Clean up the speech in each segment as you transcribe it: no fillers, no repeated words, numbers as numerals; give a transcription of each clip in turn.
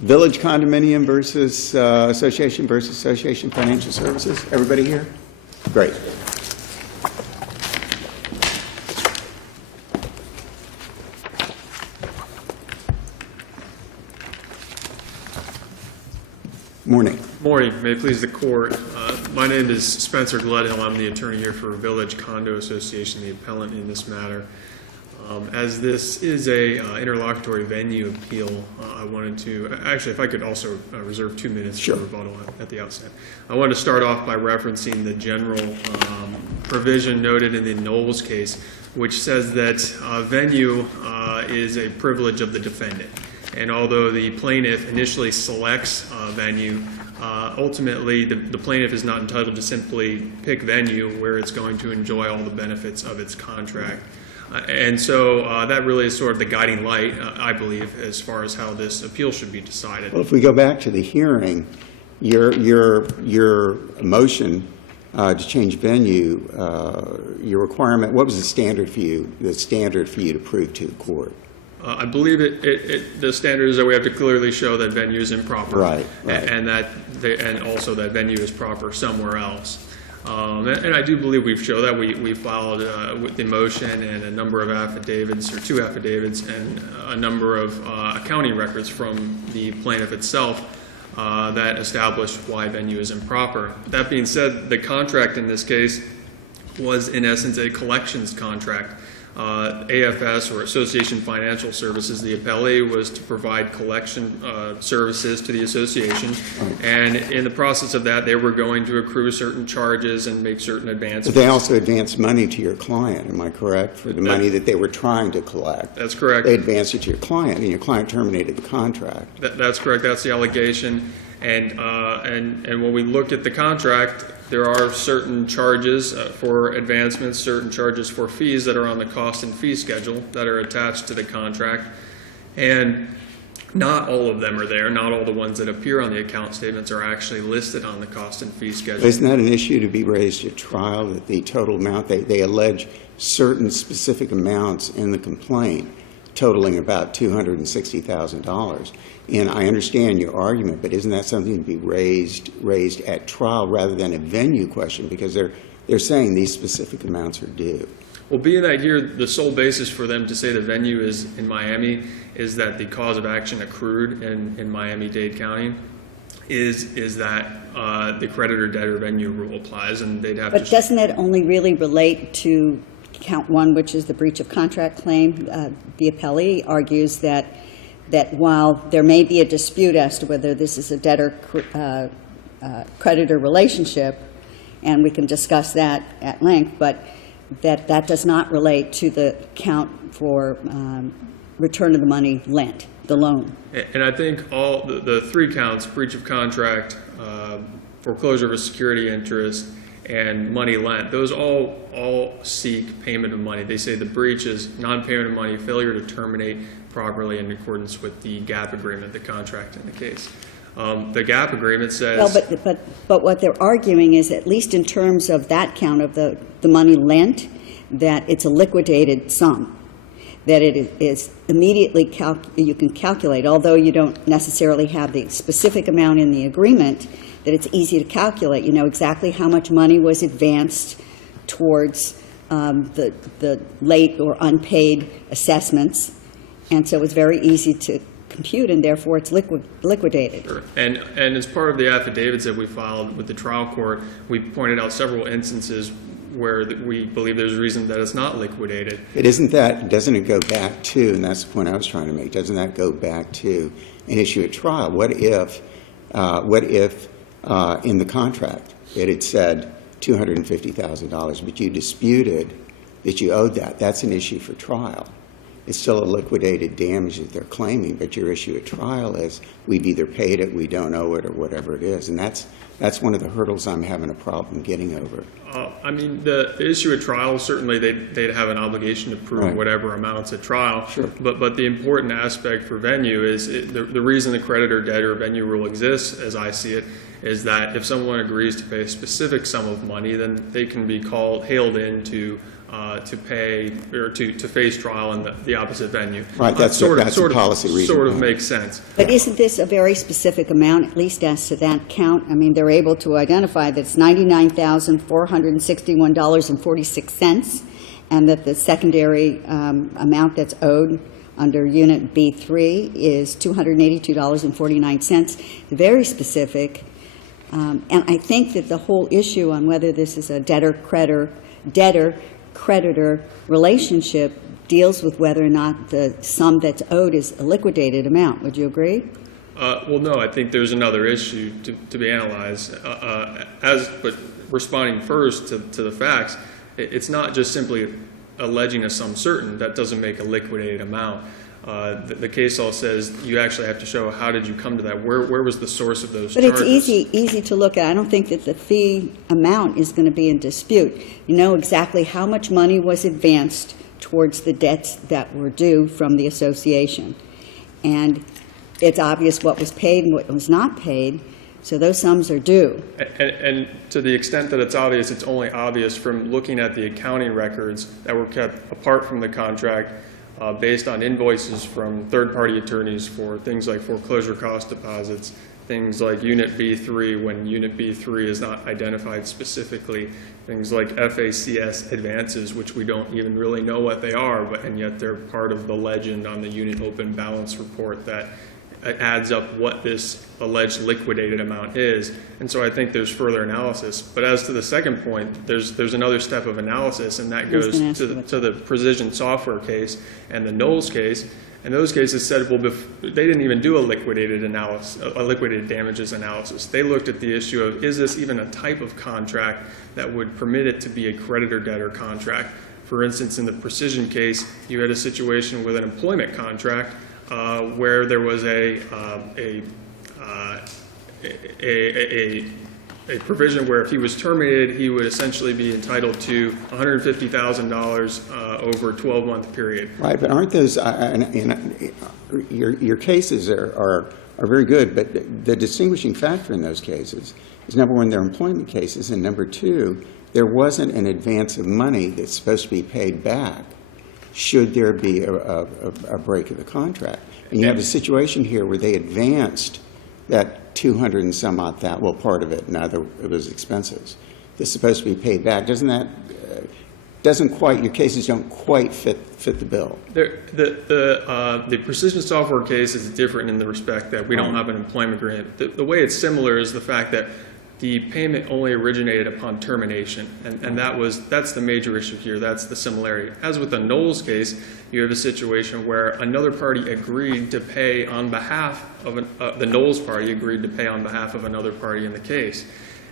Village Condominium versus Association Financial Services. Everybody here? Great. Morning. Morning. May it please the court. My name is Spencer Gledhill. I'm the attorney here for Village Condo Association, the appellant in this matter. As this is a interlocutory venue appeal, I wanted to, actually, if I could also reserve 2 minutes Sure. for rebuttal at the outset. I wanted to start off by referencing the general provision noted in the Knowles case, which says that venue is a privilege of the defendant. And although the plaintiff initially selects venue, ultimately the plaintiff is not entitled to simply pick venue where it's going to enjoy all the benefits of its contract. And so that really is sort of the guiding light, I believe, as far as how this appeal should be decided. Well, if we go back to the hearing, your motion to change venue, your requirement, what was the standard for you to prove to the court? I believe the standard is that we have to clearly show that venue is improper, right. And also that venue is proper somewhere else. And I do believe we've shown that. We filed with the motion and a number of affidavits, or 2 affidavits, and a number of accounting records from the plaintiff itself that establish why venue is improper. That being said, the contract in this case was in essence a collections contract. AFS, or Association Financial Services, the appellee, was to provide collection services to the association, and in the process of that they were going to accrue certain charges and make certain advances. But they also advanced money to your client, am I correct, for the money that they were trying to collect? That's correct. They advanced it to your client, and your client terminated the contract. That's correct. That's the allegation. And when we look at the contract, there are certain charges for advancements, certain charges for fees that are on the cost and fee schedule that are attached to the contract. And not all of them are there. Not all the ones that appear on the account statements are actually listed on the cost and fee schedule. Isn't that an issue to be raised at trial, that the total amount, they allege certain specific amounts in the complaint totaling about $260,000. And I understand your argument, but isn't that something to be raised at trial rather than a venue question? Because they're saying these specific amounts are due. Well, being that here, the sole basis for them to say the venue is in Miami is that the cause of action accrued in Miami-Dade County is that the creditor-debtor venue rule applies, and they'd have to... But doesn't it only really relate to count 1, which is the breach of contract claim? The appellee argues that while there may be a dispute as to whether this is a debtor-creditor relationship, and we can discuss that at length, but that does not relate to the count for return of the money lent, the loan. And I think all the 3 counts, breach of contract, foreclosure of a security interest, and money lent, those all seek payment of money. They say the breach is non-payment of money, failure to terminate properly in accordance with the gap agreement, the contract in the case. The gap agreement says... Well, but what they're arguing is, at least in terms of that count of the money lent, that it's a liquidated sum, that it is immediately, you can calculate, although you don't necessarily have the specific amount in the agreement, that it's easy to calculate. You know exactly how much money was advanced towards the late or unpaid assessments, and so it's very easy to compute, and therefore it's liquidated. Sure. And as part of the affidavits that we filed with the trial court, we pointed out several instances where we believe there's a reason that it's not liquidated. Doesn't it go back to, and that's the point I was trying to make, doesn't that go back to an issue at trial? What if in the contract it had said $250,000, but you disputed that you owed that? That's an issue for trial. It's still a liquidated damage that they're claiming, but your issue at trial is we've either paid it, we don't owe it, or whatever it is. And that's one of the hurdles I'm having a problem getting over. I mean, the issue at trial, certainly they'd have an obligation to prove Right. whatever amounts at trial. Sure. But the important aspect for venue is the reason the creditor-debtor venue rule exists, as I see it, is that if someone agrees to pay a specific sum of money, then they can be hailed in to to pay or to face trial in the opposite venue. Right, that's a policy reason. Sort of makes sense. But isn't this a very specific amount, at least as to that count? I mean, they're able to identify that it's $99,461.46, and that the secondary amount that's owed under Unit B3 is $282.49. Very specific. And I think that the whole issue on whether this is a debtor-creditor relationship deals with whether or not the sum that's owed is a liquidated amount. Would you agree? Well, no, I think there's another issue to be analyzed. But responding first to the facts, it's not just simply alleging a sum certain. That doesn't make a liquidated amount. The case law says you actually have to show how did you come to that. Where was the source of those charges? But it's easy to look at. I don't think that the fee amount is going to be in dispute. You know exactly how much money was advanced towards the debts that were due from the association. And it's obvious what was paid and what was not paid, so those sums are due. And to the extent that it's obvious, it's only obvious from looking at the accounting records that were kept apart from the contract based on invoices from third-party attorneys for things like foreclosure cost deposits, things like Unit B3 when Unit B3 is not identified specifically, things like FACS advances, which we don't even really know what they are, and yet they're part of the legend on the unit open balance report that adds up what this alleged liquidated amount is. And so I think there's further analysis. But as to the second point, there's another step of analysis, and that goes to the Precision Software case and the Knowles case. And those cases said, well, they didn't even do a liquidated damages analysis. They looked at the issue of, is this even a type of contract that would permit it to be a creditor-debtor contract? For instance, in the Precision case, you had a situation with an employment contract where there was a provision where if he was terminated, he would essentially be entitled to $150,000 over a 12-month period. Right, but aren't those, your cases are very good, but the distinguishing factor in those cases is, number one, they're employment cases, and number two, there wasn't an advance of money that's supposed to be paid back should there be a break of the contract. And you have a situation here where they advanced that 200 and some odd thousand, well, part of it, it was expenses, that's supposed to be paid back. Doesn't your cases don't quite fit the bill? The Precision Software case is different in the respect that we don't have an employment agreement. The way it's similar is the fact that the payment only originated upon termination, and that's the major issue here. That's the similarity. As with the Knowles case, you have a situation where another party agreed to pay on behalf of the Knowles party agreed to pay on behalf of another party in the case,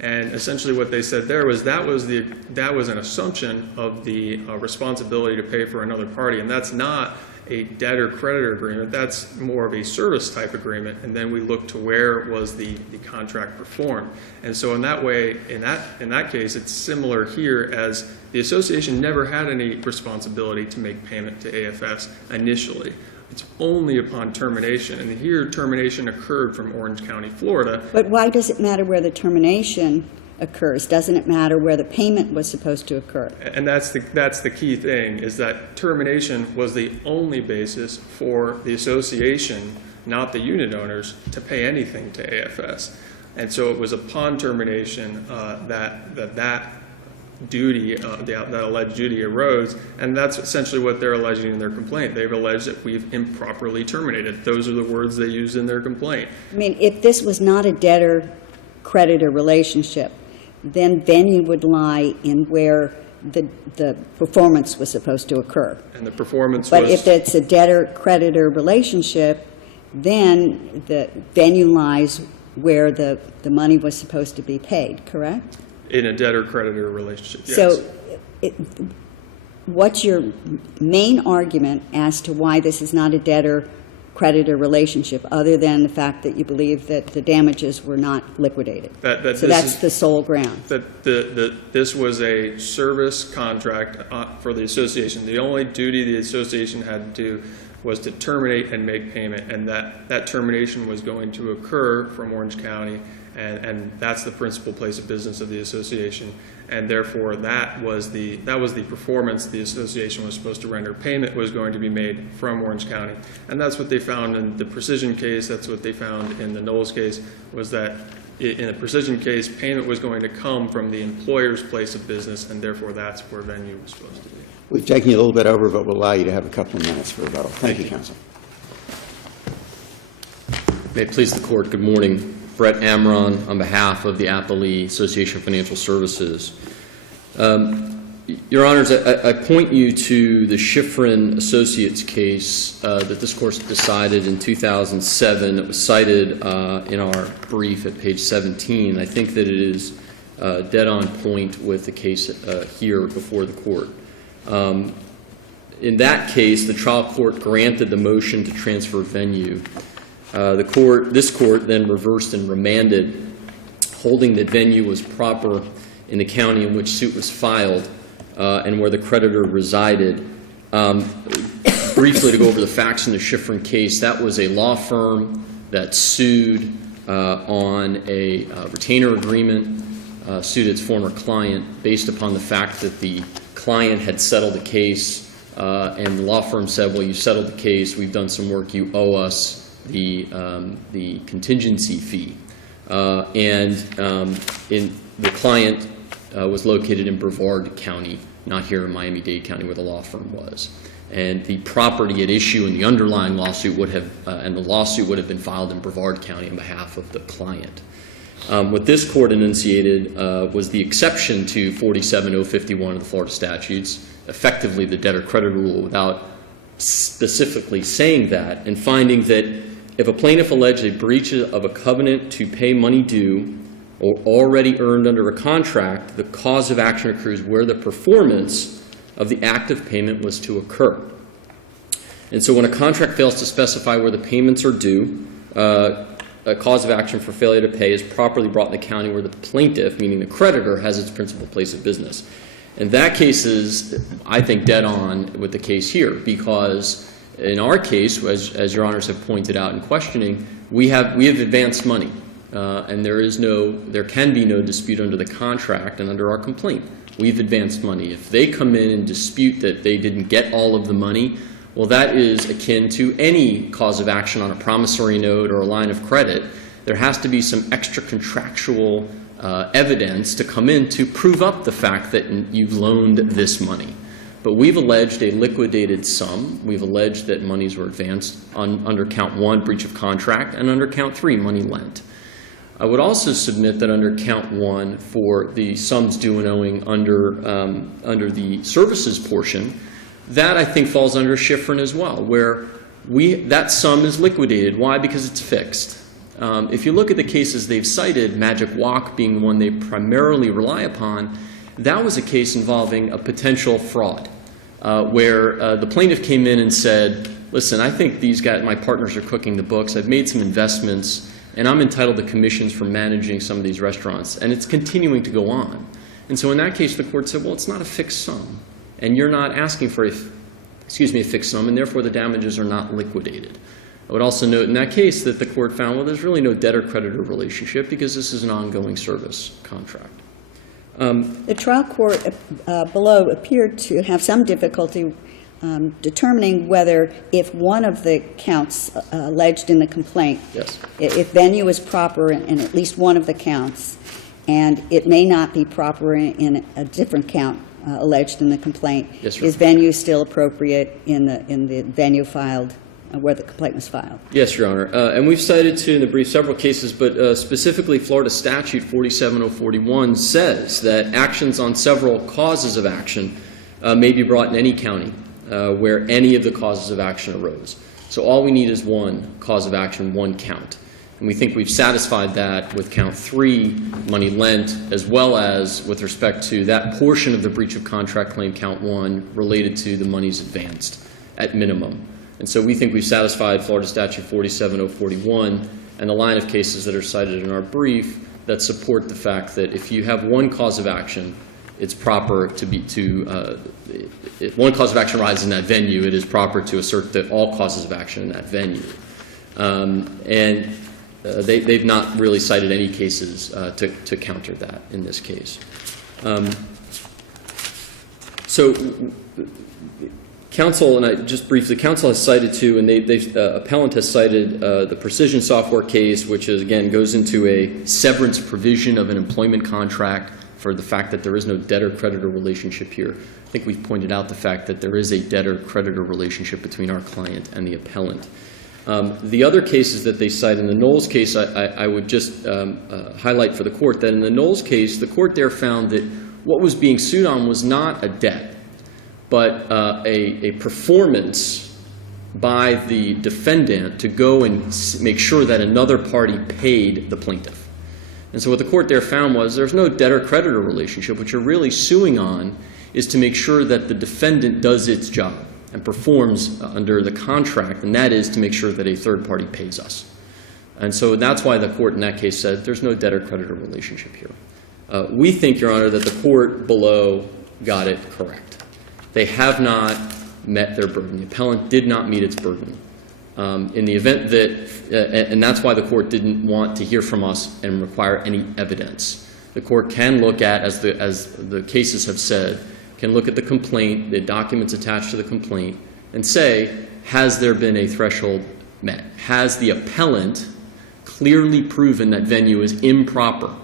and essentially what they said there was that was an assumption of the responsibility to pay for another party, and that's not a debtor-creditor agreement. That's more of a service type agreement, and then we look to where was the contract performed. And so in that way, in that case, it's similar here, as the association never had any responsibility to make payment to AFS initially. It's only upon termination, and here termination occurred from Orange County, Florida. But why does it matter where the termination occurs? Doesn't it matter where the payment was supposed to occur? And that's the key thing, is that termination was the only basis for the association, not the unit owners, to pay anything to AFS. And so it was upon termination that duty, that alleged duty arose, and that's essentially what they're alleging in their complaint. They've alleged that we've improperly terminated. Those are the words they used in their complaint. I mean, if this was not a debtor-creditor relationship, then venue would lie in where the performance was supposed to occur. And the performance But was... if it's a debtor-creditor relationship, then the venue lies where the money was supposed to be paid, correct? In a debtor-creditor relationship, yes. So what's your main argument as to why this is not a debtor-creditor relationship, other than the fact that you believe that the damages were not liquidated? So that's the sole ground. That this was a service contract for the association. The only duty the association had to do was to terminate and make payment, and that termination was going to occur from Orange County, and that's the principal place of business of the association, and therefore that was the performance the association was supposed to render. Payment was going to be made from Orange County, and that's what they found in the Precision case. That's what they found in the Knowles case, was that in the Precision case, payment was going to come from the employer's place of business, and therefore that's where venue was supposed to be. We've taken you a little bit over, but we'll allow you to have a couple of minutes for rebuttal. Thank you, counsel. May it please the Court, good morning. Brett Amron on behalf of the Applee Association of Financial Services. Your Honors, I point you to the Schifrin Associates case that this Court decided in 2007 that was cited in our brief at page 17. I think that it is dead on point with the case here before the Court. In that case, the trial court granted the motion to transfer venue. This court then reversed and remanded, holding that venue was proper in the county in which suit was filed and where the creditor resided. Briefly, to go over the facts in the Schifrin case, that was a law firm that sued on a retainer agreement, sued its former client based upon the fact that the client had settled the case, and the law firm said, well, you settled the case, we've done some work, you owe us the contingency fee. The client was located in Brevard County, not here in Miami-Dade County where the law firm was. And the property at issue in the underlying lawsuit would have, and the lawsuit would have been filed in Brevard County on behalf of the client. What this court enunciated was the exception to 47051 of the Florida statutes, effectively the debtor-creditor rule, without specifically saying that, and finding that if a plaintiff alleged a breach of a covenant to pay money due or already earned under a contract, the cause of action accrues where the performance of the act of payment was to occur. And so when a contract fails to specify where the payments are due, a cause of action for failure to pay is properly brought in the county where the plaintiff, meaning the creditor, has its principal place of business. And that case is, I think, dead on with the case here, because in our case, as Your Honors have pointed out in questioning, we have advanced money, and there can be no dispute under the contract and under our complaint. We've advanced money. If they come in and dispute that they didn't get all of the money, well, that is akin to any cause of action on a promissory note or a line of credit. There has to be some extra contractual evidence to come in to prove up the fact that you've loaned this money. But we've alleged a liquidated sum. We've alleged that monies were advanced under count 1, breach of contract, and under count 3, money lent. I would also submit that under count 1, for the sums due and owing under the services portion, that I think falls under Schifrin as well, where that sum is liquidated. Why? Because it's fixed. If you look at the cases they've cited, Magic Walk being the one they primarily rely upon, that was a case involving a potential fraud, where the plaintiff came in and said, listen, I think these guys, my partners are cooking the books, I've made some investments, and I'm entitled to commissions for managing some of these restaurants, and it's continuing to go on. And so in that case, the court said, well, it's not a fixed sum, and you're not asking for a fixed sum, and therefore the damages are not liquidated. I would also note in that case that the court found, well, there's really no debtor-creditor relationship because this is an ongoing service contract. The trial court below appeared to have some difficulty determining whether, if one of the counts alleged in the complaint, Yes. if venue is proper in at least one of the counts, and it may not be proper in a different count alleged in the complaint, Yes, sir. is venue still appropriate in the venue filed where the complaint was filed? Yes, Your Honor. And we've cited, too, in the brief several cases, but specifically Florida Statute 47041 says that actions on several causes of action may be brought in any county where any of the causes of action arose. So all we need is one cause of action, one count. And we think we've satisfied that with count 3, money lent, as well as with respect to that portion of the breach of contract claim, count 1, related to the monies advanced at minimum. And so we think we've satisfied Florida Statute 47041 and the line of cases that are cited in our brief that support the fact that if you have one cause of action, it's proper if one cause of action arises in that venue, it is proper to assert that all causes of action in that venue. And they've not really cited any cases to counter that in this case. So counsel, and I just briefly, counsel has cited too, and appellant has cited the Precision Software case, which is, again, goes into a severance provision of an employment contract for the fact that there is no debtor-creditor relationship here. I think we've pointed out the fact that there is a debtor-creditor relationship between our client and the appellant. The other cases that they cite, in the Knowles case, I would just highlight for the court that in the Knowles case, the court there found that what was being sued on was not a debt, but a performance by the defendant to go and make sure that another party paid the plaintiff. And so what the court there found was there's no debtor-creditor relationship. What you're really suing on is to make sure that the defendant does its job and performs under the contract, and that is to make sure that a third party pays us. And so that's why the court in that case said there's no debtor-creditor relationship here. We think, Your Honor, that the court below got it correct. They have not met their burden. The appellant did not meet its burden. In the event that, and that's why the court didn't want to hear from us and require any evidence. The court can look at, as the cases have said, can look at the complaint, the documents attached to the complaint, and say, has there been a threshold met? Has the appellant clearly proven that venue is improper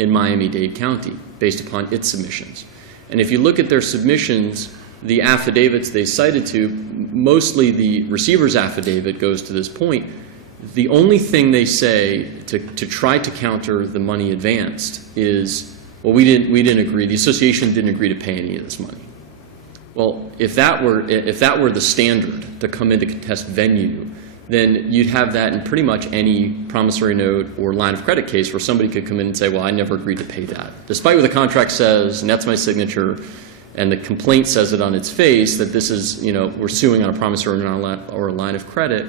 in Miami-Dade County based upon its submissions? And if you look at their submissions, the affidavits they cited to, mostly the receiver's affidavit goes to this point. The only thing they say to try to counter the money advanced is, well, we didn't agree. The association didn't agree to pay any of this money. Well, if that were the standard to come in to contest venue, then you'd have that in pretty much any promissory note or line of credit case where somebody could come in and say, well, I never agreed to pay that. Despite what the contract says, and that's my signature, and the complaint says it on its face that this is, we're suing on a promissory note or a line of credit,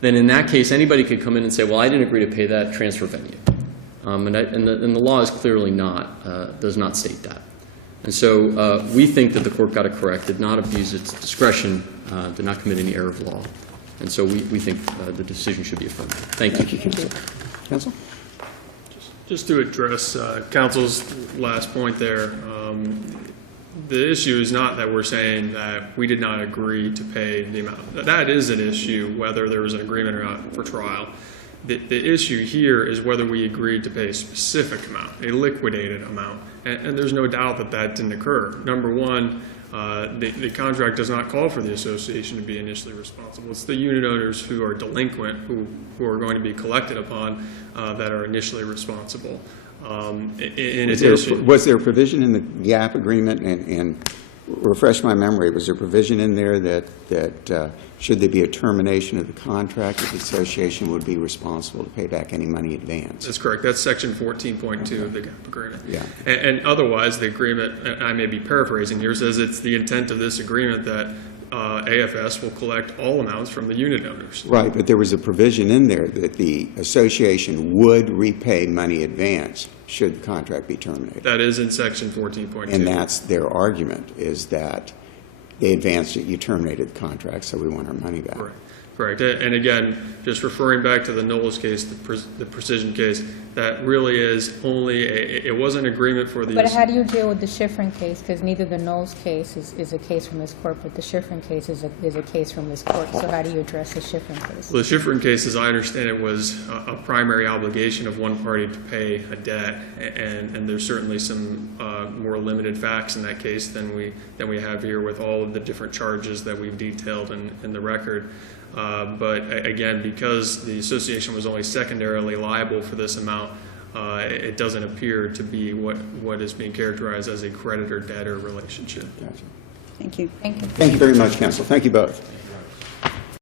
then in that case, anybody could come in and say, well, I didn't agree to pay that, transfer venue. And the law is clearly does not state that. And so we think that the court got it correct, did not abuse its discretion, did not commit any error of law. And so we think the decision should be affirmed. Thank you. Counsel? Just to address counsel's last point there, the issue is not that we're saying that we did not agree to pay the amount. That is an issue, whether there was an agreement or not for trial. The issue here is whether we agreed to pay a specific amount, a liquidated amount. And there's no doubt that that didn't occur. Number one, the contract does not call for the association to be initially responsible. It's the unit owners who are delinquent, who are going to be collected upon, that are initially responsible. Was there a provision in the GAP agreement, and refresh my memory, was there a provision in there that should there be a termination of the contract, that the association would be responsible to pay back any money advanced? That's correct. That's section 14.2 of the GAP agreement. Yeah. And otherwise, the agreement, and I may be paraphrasing here, says it's the intent of this agreement that AFS will collect all amounts from the unit owners. Right, but there was a provision in there that the association would repay money advance should the contract be terminated. That is in section 14.2. And that's their argument, is that they advanced it, you terminated the contract, so we want our money back. Correct. And again, just referring back to the Knowles case, the Precision case, that really is only it was an agreement for the... But how do you deal with the Schifrin case? Because neither the Knowles case is a case from this court, but the Schifrin case is a case from this court. So how do you address the Schifrin case? Well, the Schifrin case, as I understand it, was a primary obligation of one party to pay a debt, and there's certainly some more limited facts in that case than we have here with all of the different charges that we've detailed in the record. But again, because the association was only secondarily liable for this amount, it doesn't appear to be what is being characterized as a creditor-debtor relationship. Gotcha. Thank you. Thank you. Thank you very much, counsel. Thank you both.